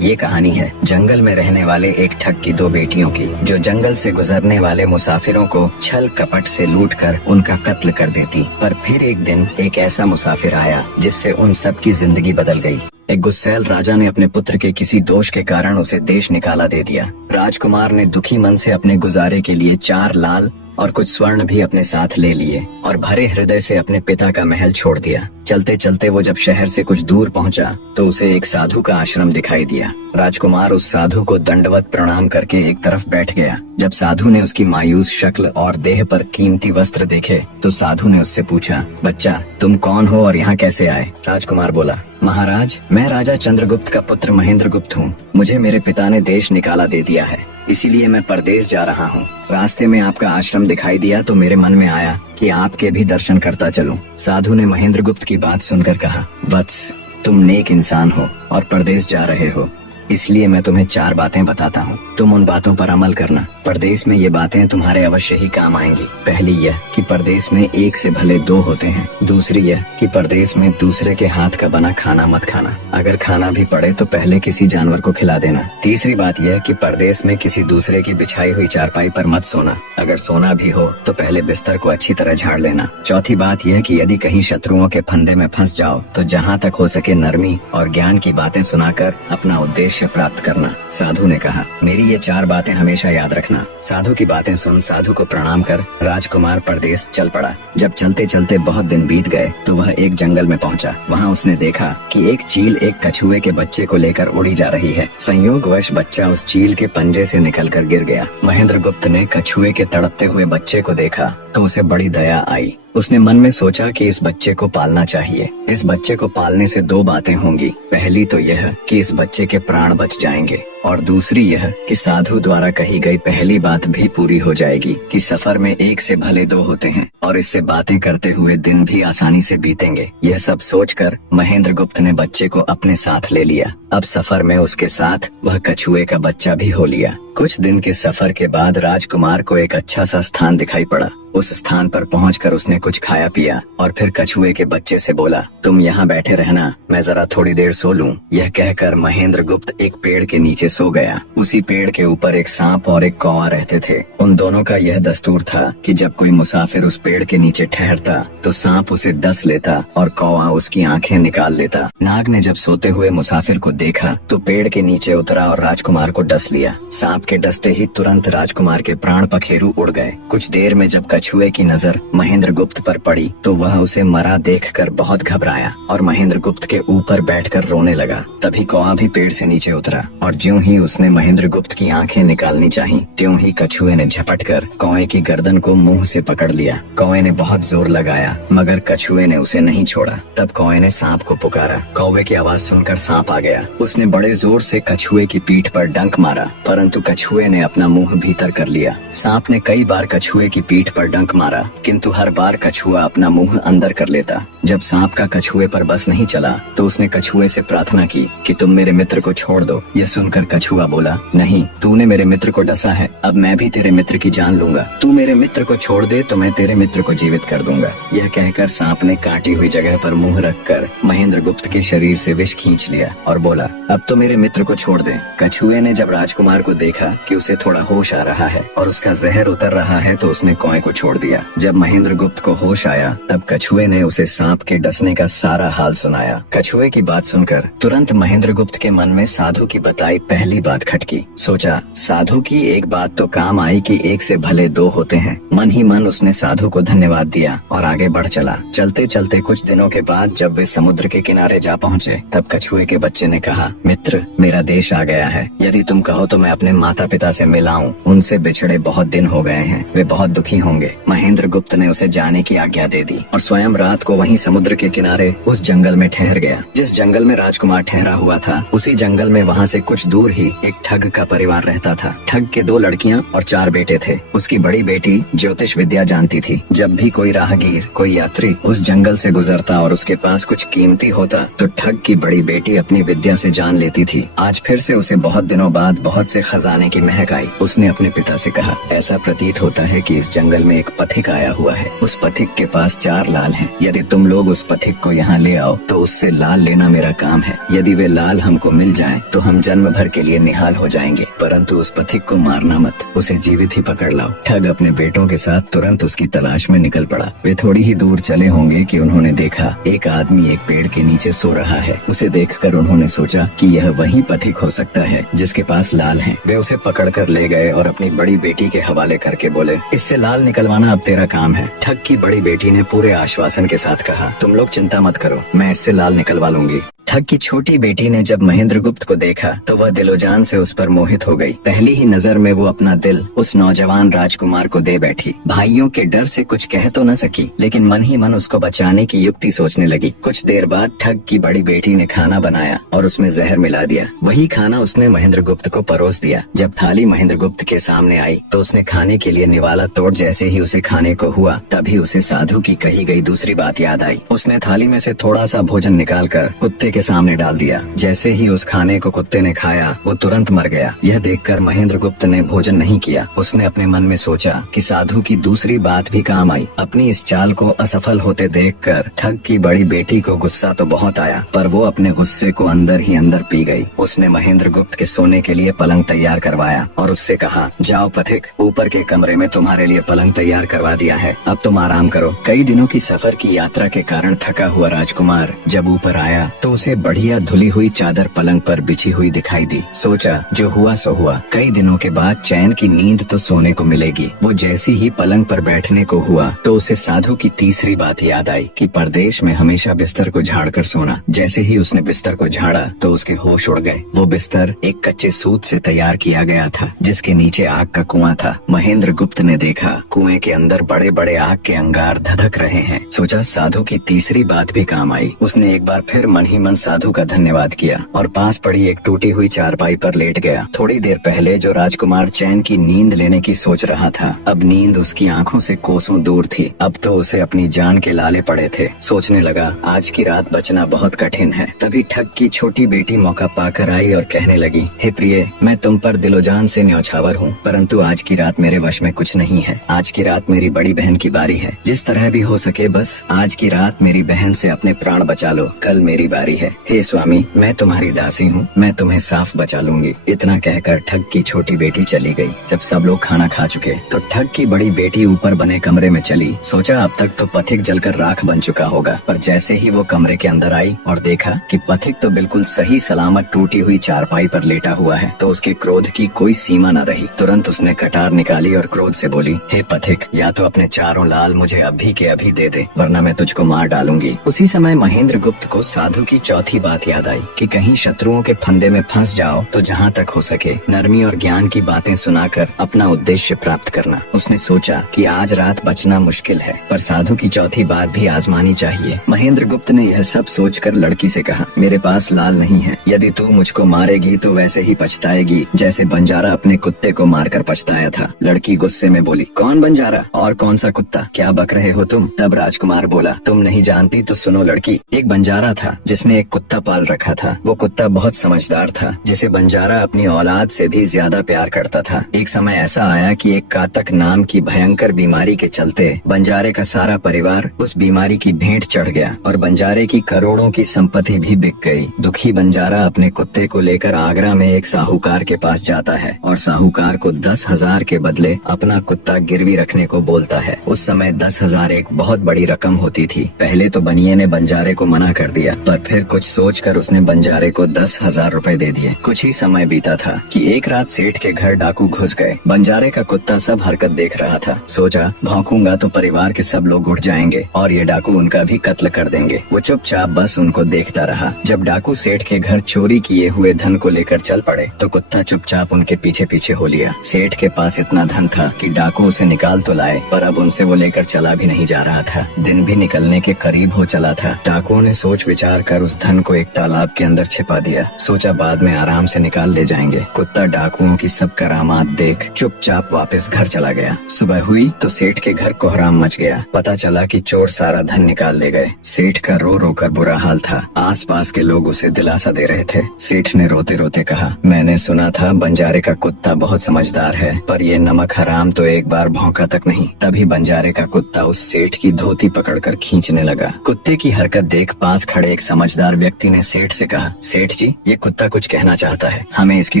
ये कहानी है जंगल में रहने वाले एक ठग की दो बेटियों की, जो जंगल से गुजरने वाले मुसाफिरों को छल कपट से लूटकर उनका कत्ल कर देती। पर फिर एक दिन एक ऐसा मुसाफिर आया जिससे उन सब की जिंदगी बदल गई। एक गुस्सैल राजा ने अपने पुत्र के किसी दोष के कारण उसे देश निकाला दे दिया। राजकुमार ने दुखी मन से अपने गुजारे के लिए 4 लाल और कुछ स्वर्ण भी अपने साथ ले लिए और भरे हृदय से अपने पिता का महल छोड़ दिया। चलते चलते वो जब शहर से कुछ दूर पहुंचा तो उसे एक साधु का आश्रम दिखाई दिया। राजकुमार उस साधु को दंडवत प्रणाम करके एक तरफ बैठ गया। जब साधु ने उसकी मायूस शक्ल और देह पर कीमती वस्त्र देखे तो साधु ने उससे पूछा, बच्चा तुम कौन हो और यहाँ कैसे आए? राजकुमार बोला, महाराज मैं राजा चंद्रगुप्त का पुत्र महेंद्रगुप्त हूँ। मुझे मेरे पिता ने देश निकाला दे दिया है, इसीलिए मैं परदेश जा रहा हूँ। रास्ते में आपका आश्रम दिखाई दिया तो मेरे मन में आया कि आपके भी दर्शन करता चलूं। साधु ने महेंद्रगुप्त की बात सुनकर कहा, वत्स तुम नेक इंसान हो और परदेश जा रहे हो, इसलिए मैं तुम्हें 4 बातें बताता हूँ। तुम उन बातों पर अमल करना। परदेश में ये बातें तुम्हारे अवश्य ही काम आएंगी। पहली यह कि परदेश में एक से भले 2 होते हैं। दूसरी यह कि परदेश में दूसरे के हाथ का बना खाना मत खाना। अगर खाना भी पड़े तो पहले किसी जानवर को खिला देना। तीसरी बात यह कि परदेश में किसी दूसरे की बिछाई हुई चारपाई पर मत सोना। अगर सोना भी हो तो पहले बिस्तर को अच्छी तरह झाड़ लेना। चौथी बात यह कि यदि कहीं शत्रुओं के फंदे में फंस जाओ तो जहाँ तक हो सके नरमी और ज्ञान की बातें सुनाकर अपना उद्देश्य प्राप्त करना। साधु ने कहा, मेरी ये 4 बातें हमेशा याद रखना। साधु की बातें सुन साधु को प्रणाम कर राजकुमार परदेश चल पड़ा। जब चलते चलते बहुत दिन बीत गए तो वह एक जंगल में पहुंचा। वहां उसने देखा कि एक चील एक कछुए के बच्चे को लेकर उड़ी जा रही है। संयोगवश बच्चा उस चील के पंजे से निकलकर गिर गया। महेंद्रगुप्त ने कछुए के तड़पते हुए बच्चे को देखा तो उसे बड़ी दया आई। उसने मन में सोचा कि इस बच्चे को पालना चाहिए। इस बच्चे को पालने से 2 बातें होंगी। पहली तो यह कि इस बच्चे के प्राण बच जाएंगे और दूसरी यह कि साधु द्वारा कही गई पहली बात भी पूरी हो जाएगी कि सफर में एक से भले 2 होते हैं और इससे बातें करते हुए दिन भी आसानी से बीतेंगे। यह सब सोचकर महेंद्रगुप्त ने बच्चे को अपने साथ ले लिया। अब सफर में उसके साथ वह कछुए का बच्चा भी हो लिया। कुछ दिन के सफर के बाद राजकुमार को एक अच्छा सा स्थान दिखाई पड़ा। उस स्थान पर पहुंचकर उसने कुछ खाया पिया और फिर कछुए के बच्चे से बोला, तुम यहाँ बैठे रहना, मैं जरा थोड़ी देर सो लूं। यह कहकर महेंद्रगुप्त एक पेड़ के नीचे सो गया। उसी पेड़ के ऊपर एक सांप और एक कौवा रहते थे। उन दोनों का यह दस्तूर था कि जब कोई मुसाफिर उस पेड़ के नीचे ठहरता तो सांप उसे डस लेता और कौवा उसकी आंखें निकाल लेता। नाग ने जब सोते हुए मुसाफिर को देखा तो पेड़ के नीचे उतरा और राजकुमार को डस लिया। सांप के डसते ही तुरंत राजकुमार के प्राण पखेरु उड़ गए। कुछ देर में जब कछुए की नजर महेंद्रगुप्त पर पड़ी तो वह उसे मरा देखकर बहुत घबराया और महेंद्रगुप्त के ऊपर बैठकर रोने लगा। तभी कौवा भी पेड़ से नीचे उतरा और ज्यों ही उसने महेंद्रगुप्त की आंखें निकालनी चाही त्यों ही कछुए ने झपटकर कौवे की गर्दन को मुंह से पकड़ लिया। कौवे ने बहुत जोर लगाया मगर कछुए ने उसे नहीं छोड़ा। तब कौवे ने सांप को पुकारा। कौवे की आवाज सुनकर सांप आ गया। उसने बड़े जोर से कछुए की पीठ पर डंक मारा परंतु कछुए ने अपना मुंह भीतर कर लिया। सांप ने कई बार कछुए की पीठ पर डंक मारा किंतु हर बार कछुआ अपना मुंह अंदर कर लेता। जब सांप का कछुए पर बस नहीं चला तो उसने कछुए से प्रार्थना की कि तुम मेरे मित्र को छोड़ दो। यह सुनकर कछुआ बोला, नहीं, तूने मेरे मित्र को डसा है, अब मैं भी तेरे मित्र की जान लूंगा। तू मेरे मित्र को छोड़ दे तो मैं तेरे मित्र को जीवित कर दूंगा। यह कहकर सांप ने काटी हुई जगह पर मुंह रखकर महेंद्रगुप्त के शरीर से विष खींच लिया और बोला, अब तो मेरे मित्र को छोड़ दे। कछुए ने जब राजकुमार को देखा कि उसे थोड़ा होश आ रहा है और उसका जहर उतर रहा है तो उसने कौवे को छोड़ दिया। जब महेंद्रगुप्त को होश आया तब कछुए ने उसे सांप के डसने का सारा हाल सुनाया। कछुए की बात सुनकर तुरंत महेंद्रगुप्त के मन में साधु की बताई पहली बात खटकी। सोचा, साधु की एक बात तो काम आई कि एक से भले 2 होते हैं। मन ही मन उसने साधु को धन्यवाद दिया और आगे बढ़ चला। चलते चलते कुछ दिनों के बाद जब वे समुद्र के किनारे जा पहुँचे तब कछुए के बच्चे ने कहा, मित्र मेरा देश आ गया है, यदि तुम कहो तो मैं अपने माता पिता से मिलाऊं। उनसे बिछड़े बहुत दिन हो गए हैं, वे बहुत दुखी होंगे। महेंद्रगुप्त ने उसे जाने की आज्ञा दे दी और स्वयं रात को वहीं समुद्र के किनारे उस जंगल में ठहर गया। जिस जंगल में राजकुमार ठहरा हुआ था उसी जंगल में वहाँ से कुछ दूर ही एक ठग का परिवार रहता था। ठग के 2 लड़कियाँ और 4 बेटे थे। उसकी बड़ी बेटी ज्योतिष विद्या जानती थी। जब भी कोई राहगीर, कोई यात्री उस जंगल से गुजरता और उसके पास कुछ कीमती होता तो ठग की बड़ी बेटी अपनी विद्या से जान लेती थी। आज फिर से उसे बहुत दिनों बाद बहुत से खजाने की महक आई। उसने अपने पिता से कहा, ऐसा प्रतीत होता है कि इस जंगल में एक पथिक आया हुआ है। उस पथिक के पास 4 लाल हैं। यदि तुम लोग उस पथिक को यहाँ ले आओ तो उससे लाल लेना मेरा काम है। यदि वे लाल हमको मिल जाएं तो हम जन्म भर के लिए निहाल हो जाएंगे, परंतु उस पथिक को मारना मत, उसे जीवित ही पकड़ लाओ। ठग अपने बेटों के साथ तुरंत उसकी तलाश में निकल पड़ा। वे थोड़ी ही दूर चले होंगे कि उन्होंने देखा एक आदमी एक पेड़ के नीचे सो रहा है। उसे देखकर उन्होंने सोचा कि यह वही पथिक हो सकता है जिसके पास लाल हैं। वे उसे पकड़कर ले गए और अपनी बड़ी बेटी के हवाले करके बोले, इससे लाल निकलवाना अब तेरा काम है। ठग की बड़ी बेटी ने पूरे आश्वासन के साथ कहा, तुम लोग चिंता मत करो, मैं इससे लाल निकलवा लूंगी। ठग की छोटी बेटी ने जब महेंद्रगुप्त को देखा तो वह दिलोजान से उस पर मोहित हो गई। पहली ही नजर में वो अपना दिल उस नौजवान राजकुमार को दे बैठी। भाइयों के डर से कुछ कह तो न सकी, लेकिन मन ही मन उसको बचाने की युक्ति सोचने लगी। कुछ देर बाद ठग की बड़ी बेटी ने खाना बनाया और उसमें जहर मिला दिया। वही खाना उसने महेंद्रगुप्त को परोस दिया। जब थाली महेंद्रगुप्त के सामने आई तो उसने खाने के लिए निवाला तोड़ जैसे ही उसे खाने को हुआ तभी उसे साधु की कही गई दूसरी बात याद आई। उसने थाली में से थोड़ा सा भोजन निकालकर कुत्ते के सामने डाल दिया। जैसे ही उस खाने को कुत्ते ने खाया वो तुरंत मर गया। यह देखकर महेंद्रगुप्त ने भोजन नहीं किया। उसने अपने मन में सोचा कि साधु की दूसरी बात भी काम आई। अपनी इस चाल को असफल होते देखकर ठग की बड़ी बेटी को गुस्सा तो बहुत आया, पर वो अपने गुस्से को अंदर ही अंदर पी गई। उसने महेंद्रगुप्त के सोने के लिए पलंग तैयार करवाया और उससे कहा, जाओ पथिक, ऊपर के कमरे में तुम्हारे लिए पलंग तैयार करवा दिया है, अब तुम आराम करो। कई दिनों की सफर की यात्रा के कारण थका हुआ राजकुमार जब ऊपर आया तो उसे बढ़िया धुली हुई चादर पलंग पर बिछी हुई दिखाई दी। सोचा जो हुआ सो हुआ, कई दिनों के बाद चैन की नींद तो सोने को मिलेगी। वो जैसी ही पलंग पर बैठने को हुआ तो उसे साधु की तीसरी बात याद आई कि परदेश में हमेशा बिस्तर को झाड़कर सोना। जैसे ही उसने बिस्तर को झाड़ा तो उसके होश उड़ गए। वो बिस्तर एक कच्चे सूत से तैयार किया गया था जिसके नीचे आग का कुआं था। महेंद्रगुप्त ने देखा कुएं के अंदर बड़े बड़े आग के अंगार धधक रहे हैं। सोचा साधु की तीसरी बात भी काम आई। उसने एक बार फिर मन ही मन साधु का धन्यवाद किया और पास पड़ी एक टूटी हुई चारपाई पर लेट गया। थोड़ी देर पहले जो राजकुमार चैन की नींद लेने की सोच रहा था, अब नींद उसकी आंखों से कोसों दूर थी। अब तो उसे अपनी जान के लाले पड़े थे। सोचने लगा आज की रात बचना बहुत कठिन है। तभी ठग की छोटी बेटी मौका पाकर आई और कहने लगी, हे प्रिय, मैं तुम पर दिलोजान से न्यौछावर हूँ, परंतु आज की रात मेरे वश में कुछ नहीं है। आज की रात मेरी बड़ी बहन की बारी है। जिस तरह भी हो सके बस आज की रात मेरी बहन से अपने प्राण बचा लो, कल मेरी बारी है। हे स्वामी, मैं तुम्हारी दासी हूँ, मैं तुम्हें साफ बचा लूंगी। इतना कहकर ठग की छोटी बेटी चली गई। जब सब लोग खाना खा चुके तो ठग की बड़ी बेटी ऊपर बने कमरे में चली। सोचा अब तक तो पथिक जलकर राख बन चुका होगा, पर जैसे ही वो कमरे के अंदर आई और देखा कि पथिक तो बिल्कुल सही सलामत टूटी हुई चारपाई पर लेटा हुआ है तो उसके क्रोध की कोई सीमा न रही। तुरंत उसने कटार निकाली और क्रोध से बोली, हे पथिक, या तो अपने 4 लाल मुझे अभी के अभी दे दे, वरना मैं तुझको मार डालूंगी। उसी समय महेंद्रगुप्त को साधु की चौथी बात याद आई कि कहीं शत्रुओं के फंदे में फंस जाओ तो जहाँ तक हो सके नरमी और ज्ञान की बातें सुनाकर अपना उद्देश्य प्राप्त करना। उसने सोचा कि आज रात बचना मुश्किल है, पर साधु की चौथी बात भी आजमानी चाहिए। महेंद्रगुप्त ने यह सब सोचकर लड़की से कहा, मेरे पास लाल नहीं है। यदि तू मुझको मारेगी तो वैसे ही पछताएगी जैसे बंजारा अपने कुत्ते को मारकर पछताया था। लड़की गुस्से में बोली, कौन बंजारा और कौन सा कुत्ता, क्या बक रहे हो तुम? तब राजकुमार बोला, तुम नहीं जानती तो सुनो लड़की, एक बंजारा था जिसने एक कुत्ता पाल रखा था। वो कुत्ता बहुत समझदार था जिसे बंजारा अपनी औलाद से भी ज्यादा प्यार करता था। एक समय ऐसा आया कि एक कातक नाम की भयंकर बीमारी के चलते बंजारे का सारा परिवार उस बीमारी की भेंट चढ़ गया और बंजारे की करोड़ों की संपत्ति भी बिक गई। दुखी बंजारा अपने कुत्ते को लेकर आगरा में एक साहूकार के पास जाता है और साहूकार को 10,000 के बदले अपना कुत्ता गिरवी रखने को बोलता है। उस समय 10,000 एक बहुत बड़ी रकम होती थी। पहले तो बनिए ने बंजारे को मना कर दिया, पर फिर कुछ सोचकर उसने बंजारे को 10,000 रुपए दे दिए। कुछ ही समय बीता था कि एक रात सेठ के घर डाकू घुस गए। बंजारे का कुत्ता सब हरकत देख रहा था। सोचा भौंकूंगा तो परिवार के सब लोग उठ जाएंगे और ये डाकू उनका भी कत्ल कर देंगे। वो चुपचाप बस उनको देखता रहा। जब डाकू सेठ के घर चोरी किए हुए धन को लेकर चल पड़े तो कुत्ता चुपचाप उनके पीछे पीछे हो लिया। सेठ के पास इतना धन था कि डाकू उसे निकाल तो लाए, पर अब उनसे वो लेकर चला भी नहीं जा रहा था। दिन भी निकलने के करीब हो चला था। डाकुओं ने सोच विचार कर उस उस धन को एक तालाब के अंदर छिपा दिया। सोचा बाद में आराम से निकाल ले जाएंगे। कुत्ता डाकुओं की सब करामात देख चुपचाप वापस घर चला गया। सुबह हुई तो सेठ के घर कोहराम मच गया। पता चला कि चोर सारा धन निकाल ले गए। सेठ का रो रो कर बुरा हाल था। आसपास के लोग उसे दिलासा दे रहे थे। सेठ ने रोते रोते कहा, मैंने सुना था बंजारे का कुत्ता बहुत समझदार है, पर ये नमक हराम तो एक बार भौंका तक नहीं। तभी बंजारे का कुत्ता उस सेठ की धोती पकड़कर खींचने लगा। कुत्ते की हरकत देख पास खड़े एक समझदार व्यक्ति ने सेठ से कहा, सेठ जी, ये कुत्ता कुछ कहना चाहता है, हमें इसकी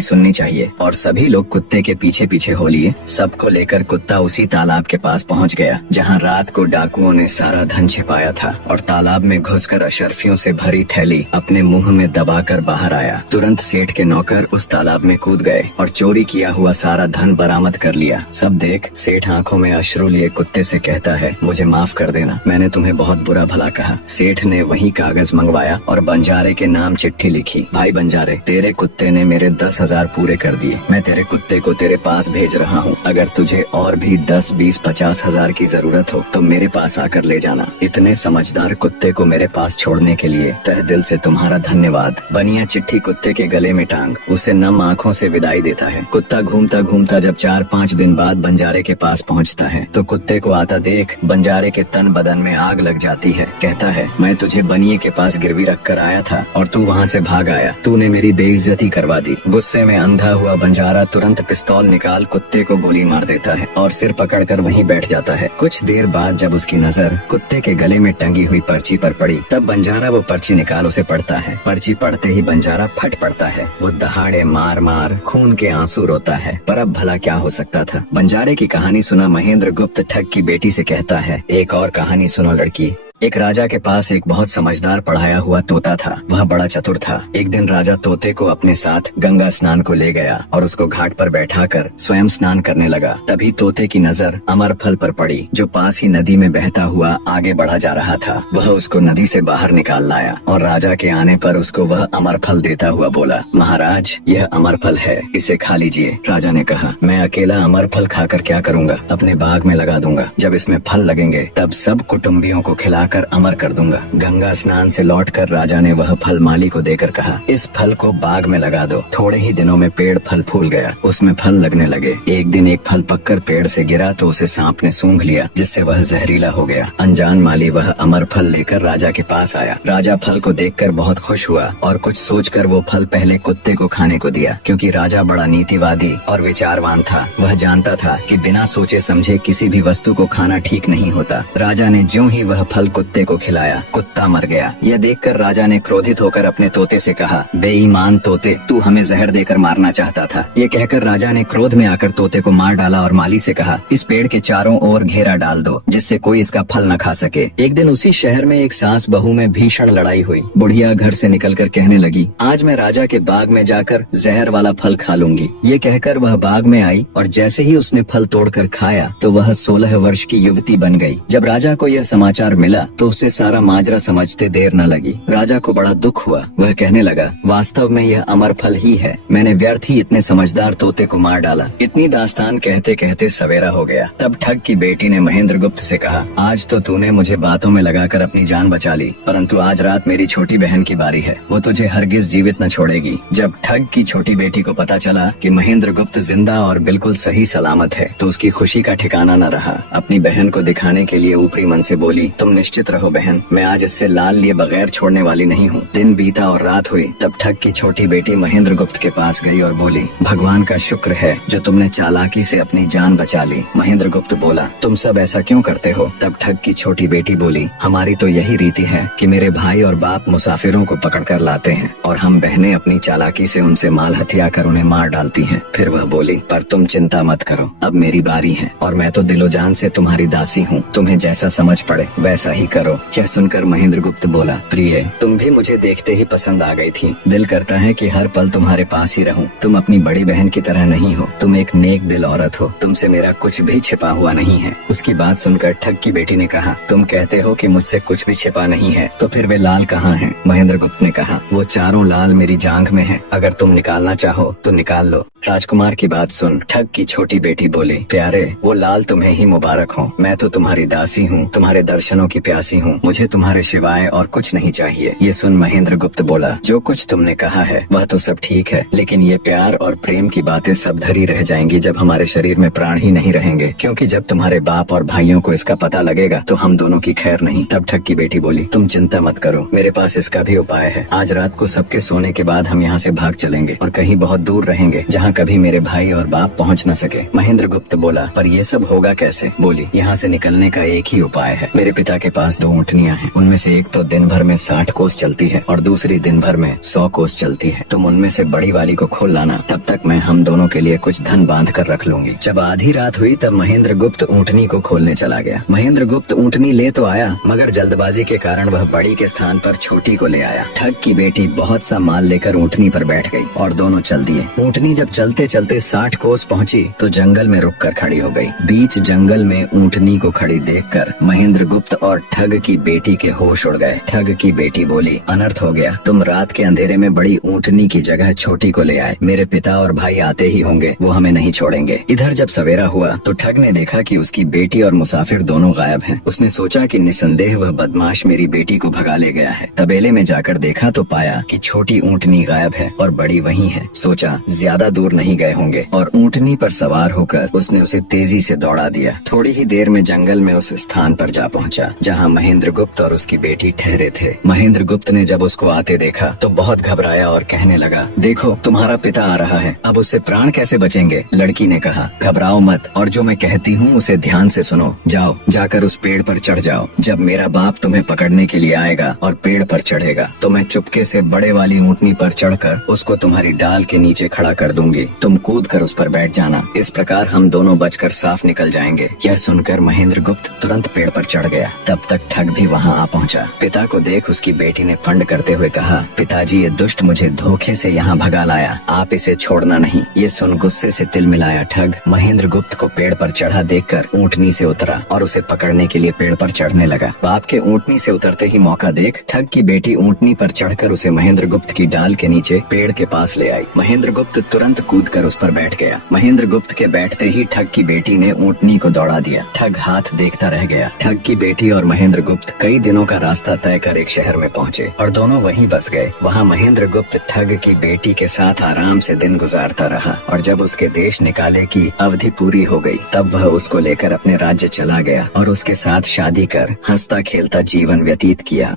सुननी चाहिए। और सभी लोग कुत्ते के पीछे पीछे हो लिए। सबको लेकर कुत्ता उसी तालाब के पास पहुंच गया जहां रात को डाकुओं ने सारा धन छिपाया था, और तालाब में घुसकर अशर्फियों से भरी थैली अपने मुंह में दबाकर बाहर आया। तुरंत सेठ के नौकर उस तालाब में कूद गए और चोरी किया हुआ सारा धन बरामद कर लिया। सब देख सेठ आंखों में अश्रु लिए कुत्ते से कहता है, मुझे माफ कर देना, मैंने तुम्हें बहुत बुरा भला कहा। सेठ ने वही कागज मंगवाया और बंजारे के नाम चिट्ठी लिखी, भाई बंजारे, तेरे कुत्ते ने मेरे 10,000 पूरे कर दिए। मैं तेरे कुत्ते को तेरे पास भेज रहा हूँ। अगर तुझे और भी 10, 20, 50 हजार की जरूरत हो तो मेरे पास आकर ले जाना। इतने समझदार कुत्ते को मेरे पास छोड़ने के लिए तहे दिल से तुम्हारा धन्यवाद। बनिया चिट्ठी कुत्ते के गले में टांग उसे नम आँखों से विदाई देता है। कुत्ता घूमता घूमता जब 4-5 दिन बाद बंजारे के पास पहुँचता है तो कुत्ते को आता देख बंजारे के तन बदन में आग लग जाती है। कहता है, मैं तुझे बनिए के पास गिरवी रख कर आया था और तू वहाँ से भाग आया। तूने मेरी बेइज्जती करवा दी। गुस्से में अंधा हुआ बंजारा तुरंत पिस्तौल निकाल कुत्ते को गोली मार देता है और सिर पकड़कर वहीं बैठ जाता है। कुछ देर बाद जब उसकी नजर कुत्ते के गले में टंगी हुई पर्ची पर पड़ी तब बंजारा वो पर्ची निकाल उसे पढ़ता है। पर्ची पढ़ते ही बंजारा फट पड़ता है। वो दहाड़े मार मार खून के आंसू रोता है। पर अब भला क्या हो सकता था। बंजारे की कहानी सुना महेंद्र गुप्त ठग की बेटी से कहता है, एक और कहानी सुनो लड़की। एक राजा के पास एक बहुत समझदार पढ़ाया हुआ तोता था। वह बड़ा चतुर था। एक दिन राजा तोते को अपने साथ गंगा स्नान को ले गया और उसको घाट पर बैठाकर स्वयं स्नान करने लगा। तभी तोते की नजर अमरफल पर पड़ी जो पास ही नदी में बहता हुआ आगे बढ़ा जा रहा था। वह उसको नदी से बाहर निकाल लाया और राजा के आने पर उसको वह अमरफल देता हुआ बोला, महाराज, यह अमरफल है, इसे खा लीजिए। राजा ने कहा, मैं अकेला अमरफल खाकर क्या करूँगा, अपने बाग में लगा दूंगा। जब इसमें फल लगेंगे तब सब कुटुम्बियों को खिलाकर अमर कर दूंगा। गंगा स्नान से लौटकर राजा ने वह फल माली को देकर कहा, इस फल को बाग में लगा दो। थोड़े ही दिनों में पेड़ फल फूल गया, उसमें फल लगने लगे। एक दिन एक फल पककर पेड़ से गिरा तो उसे सांप ने सूंघ लिया, जिससे वह जहरीला हो गया। अनजान माली वह अमर फल लेकर राजा के पास आया। राजा फल को देखकर बहुत खुश हुआ और कुछ सोचकर वो फल पहले कुत्ते को खाने को दिया, क्योंकि राजा बड़ा नीतिवादी और विचारवान था। वह जानता था कि बिना सोचे समझे किसी भी वस्तु को खाना ठीक नहीं होता। राजा ने ज्यों ही वह फल कुत्ते को खिलाया, कुत्ता मर गया। यह देखकर राजा ने क्रोधित होकर अपने तोते से कहा, बेईमान तोते, तू हमें जहर देकर मारना चाहता था। ये कहकर राजा ने क्रोध में आकर तोते को मार डाला और माली से कहा, इस पेड़ के चारों ओर घेरा डाल दो जिससे कोई इसका फल न खा सके। एक दिन उसी शहर में एक सास बहू में भीषण लड़ाई हुई। बुढ़िया घर से निकलकर कहने लगी, आज मैं राजा के बाग में जाकर जहर वाला फल खा लूंगी। ये कहकर वह बाग में आई और जैसे ही उसने फल तोड़कर खाया तो वह 16 वर्ष की युवती बन गई। जब राजा को यह समाचार मिला तो उसे सारा माजरा समझते देर न लगी। राजा को बड़ा दुख हुआ। वह कहने लगा, वास्तव में यह अमर फल ही है। मैंने व्यर्थ ही इतने समझदार तोते को मार डाला। इतनी दास्तान कहते कहते सवेरा हो गया। तब ठग की बेटी ने महेंद्र गुप्त से कहा, आज तो तूने मुझे बातों में लगाकर अपनी जान बचा ली, परंतु आज रात मेरी छोटी बहन की बारी है। वो तुझे हरगिज जीवित न छोड़ेगी। जब ठग की छोटी बेटी को पता चला कि महेंद्र गुप्त जिंदा और बिल्कुल सही सलामत है तो उसकी खुशी का ठिकाना न रहा। अपनी बहन को दिखाने के लिए ऊपरी मन से बोली, तुम निश्चित रहो बहन, मैं आज इससे लाल लिए बगैर छोड़ने वाली नहीं हूँ। दिन बीता और रात हुई। तब ठग की छोटी बेटी महेंद्र गुप्त के पास गई और बोली, भगवान का शुक्र है जो तुमने चालाकी से अपनी जान बचा ली। महेंद्र गुप्त बोला, तुम सब ऐसा क्यों करते हो? तब ठग की छोटी बेटी बोली, हमारी तो यही रीति है कि मेरे भाई और बाप मुसाफिरों को पकड़ कर लाते हैं और हम बहनें अपनी चालाकी से उनसे माल हथिया कर उन्हें मार डालती हैं। फिर वह बोली, पर तुम चिंता मत करो, अब मेरी बारी है और मैं तो दिलो जान से तुम्हारी दासी हूँ। तुम्हें जैसा समझ पड़े वैसा ही करो। यह सुनकर महेंद्र गुप्त बोला, प्रिय, तुम भी मुझे देखते ही पसंद आ गई थी। दिल करता है कि हर पल तुम्हारे पास ही रहूं। तुम अपनी बड़ी बहन की तरह नहीं हो। तुम एक नेक दिल औरत हो। तुमसे मेरा कुछ भी छिपा हुआ नहीं है। उसकी बात सुनकर ठग की बेटी ने कहा, तुम कहते हो कि मुझसे कुछ भी छिपा नहीं है, तो फिर वे लाल कहाँ हैं? महेंद्र गुप्त ने कहा, वो चारों लाल मेरी जांघ में हैं। अगर तुम निकालना चाहो तो निकाल लो। राजकुमार की बात सुन ठग की छोटी बेटी बोली, प्यारे वो लाल तुम्हें ही मुबारक हो। मैं तो तुम्हारी दासी हूँ, तुम्हारे दर्शनों की प्यासी हूँ। मुझे तुम्हारे सिवाय और कुछ नहीं चाहिए। ये सुन महेंद्र गुप्त बोला, जो कुछ तुमने कहा है वह तो सब ठीक है, लेकिन ये प्यार और प्रेम की बातें सब धरी रह जाएंगी जब हमारे शरीर में प्राण ही नहीं रहेंगे, क्योंकि जब तुम्हारे बाप और भाइयों को इसका पता लगेगा तो हम दोनों की खैर नहीं। तब ठग की बेटी बोली, तुम चिंता मत करो, मेरे पास इसका भी उपाय है। आज रात को सबके सोने के बाद हम यहाँ से भाग चलेंगे और कहीं बहुत दूर रहेंगे जहाँ कभी मेरे भाई और बाप पहुँच न सके। महेंद्र गुप्त बोला, पर ये सब होगा कैसे? बोली, यहाँ से निकलने का एक ही उपाय है। मेरे पिता के पास 2 ऊँटनियाँ हैं, उनमें से एक तो दिन भर में 60 कोस चलती है और दूसरी दिन भर में 100 कोस चलती है। तुम उनमें से बड़ी वाली को खोल लाना, तब तक मैं हम दोनों के लिए कुछ धन बांध कर रख लूंगी। जब आधी रात हुई तब महेंद्र गुप्त ऊँटनी को खोलने चला गया। महेंद्र गुप्त ऊँटनी ले तो आया, मगर जल्दबाजी के कारण वह बड़ी के स्थान पर छोटी को ले आया। ठग की बेटी बहुत सा माल लेकर ऊँटनी पर बैठ गई और दोनों चल दिए। ऊँटनी जब चलते चलते 60 कोस पहुंची तो जंगल में रुककर खड़ी हो गई। बीच जंगल में ऊँटनी को खड़ी देखकर महेंद्र गुप्त और ठग की बेटी के होश उड़ गए। ठग की बेटी बोली, अनर्थ हो गया, तुम रात के अंधेरे में बड़ी ऊँटनी की जगह छोटी को ले आए। मेरे पिता और भाई आते ही होंगे, वो हमें नहीं छोड़ेंगे। इधर जब सवेरा हुआ तो ठग ने देखा कि उसकी बेटी और मुसाफिर दोनों गायब हैं। उसने सोचा कि निसंदेह वह बदमाश मेरी बेटी को भगा ले गया है। तबेले में जाकर देखा तो पाया कि छोटी ऊँटनी गायब है और बड़ी वही है। सोचा ज्यादा दूर नहीं गए होंगे और ऊँटनी पर सवार होकर उसने उसे तेजी से दौड़ा दिया। थोड़ी ही देर में जंगल में उस स्थान पर जा पहुंचा जहां महेंद्र गुप्त और उसकी बेटी ठहरे थे। महेंद्र गुप्त ने जब उसको आते देखा तो बहुत घबराया और कहने लगा, देखो तुम्हारा पिता आ रहा है, अब उससे प्राण कैसे बचेंगे? लड़की ने कहा, घबराओ मत और जो मैं कहती हूँ उसे ध्यान से सुनो। जाओ, जाकर उस पेड़ पर चढ़ जाओ। जब मेरा बाप तुम्हें पकड़ने के लिए आएगा और पेड़ पर चढ़ेगा तो मैं चुपके से बड़े वाली ऊँटनी पर चढ़कर उसको तुम्हारी डाल के नीचे खड़ा कर दूंगी। तुम कूद कर उस पर बैठ जाना। इस प्रकार हम दोनों बचकर साफ निकल जाएंगे। यह सुनकर महेंद्र गुप्त तुरंत पेड़ पर चढ़ गया। तब तक ठग भी वहाँ आ पहुँचा। पिता को देख उसकी बेटी ने फंड करते हुए कहा, पिताजी ये दुष्ट मुझे धोखे से यहाँ भगा लाया, आप इसे छोड़ना नहीं। ये सुन गुस्से से तिल मिलाया ठग महेंद्र गुप्त को पेड़ पर चढ़ा देखकर ऊँटनी से उतरा और उसे पकड़ने के लिए पेड़ पर चढ़ने लगा। बाप के ऊँटनी से उतरते ही मौका देख ठग की बेटी ऊँटनी पर चढ़कर उसे महेंद्र गुप्त की डाल के नीचे पेड़ के पास ले आई। महेंद्र गुप्त तुरंत कूद कर उस पर बैठ गया। महेंद्र गुप्त के बैठते ही ठग की बेटी ने ऊँटनी को दौड़ा दिया। ठग हाथ देखता रह गया। ठग की बेटी और महेंद्र गुप्त कई दिनों का रास्ता तय कर एक शहर में पहुँचे और दोनों वहीं बस गए। वहाँ महेंद्र गुप्त ठग की बेटी के साथ आराम से दिन गुजारता रहा और जब उसके देश निकाले की अवधि पूरी हो गई तब वह उसको लेकर अपने राज्य चला गया और उसके साथ शादी कर हंसता खेलता जीवन व्यतीत किया।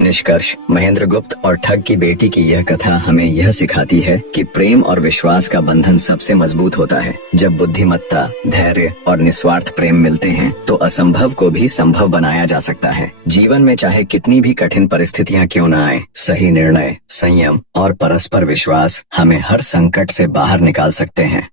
निष्कर्ष, महेंद्र गुप्त और ठग की बेटी की यह कथा हमें यह सिखाती है कि प्रेम और विश्वास का बंधन सबसे मजबूत होता है। जब बुद्धिमत्ता, धैर्य और निस्वार्थ प्रेम मिलते हैं तो असंभव को भी संभव बनाया जा सकता है। जीवन में चाहे कितनी भी कठिन परिस्थितियां क्यों न आए, सही निर्णय, संयम और परस्पर विश्वास हमें हर संकट से बाहर निकाल सकते हैं।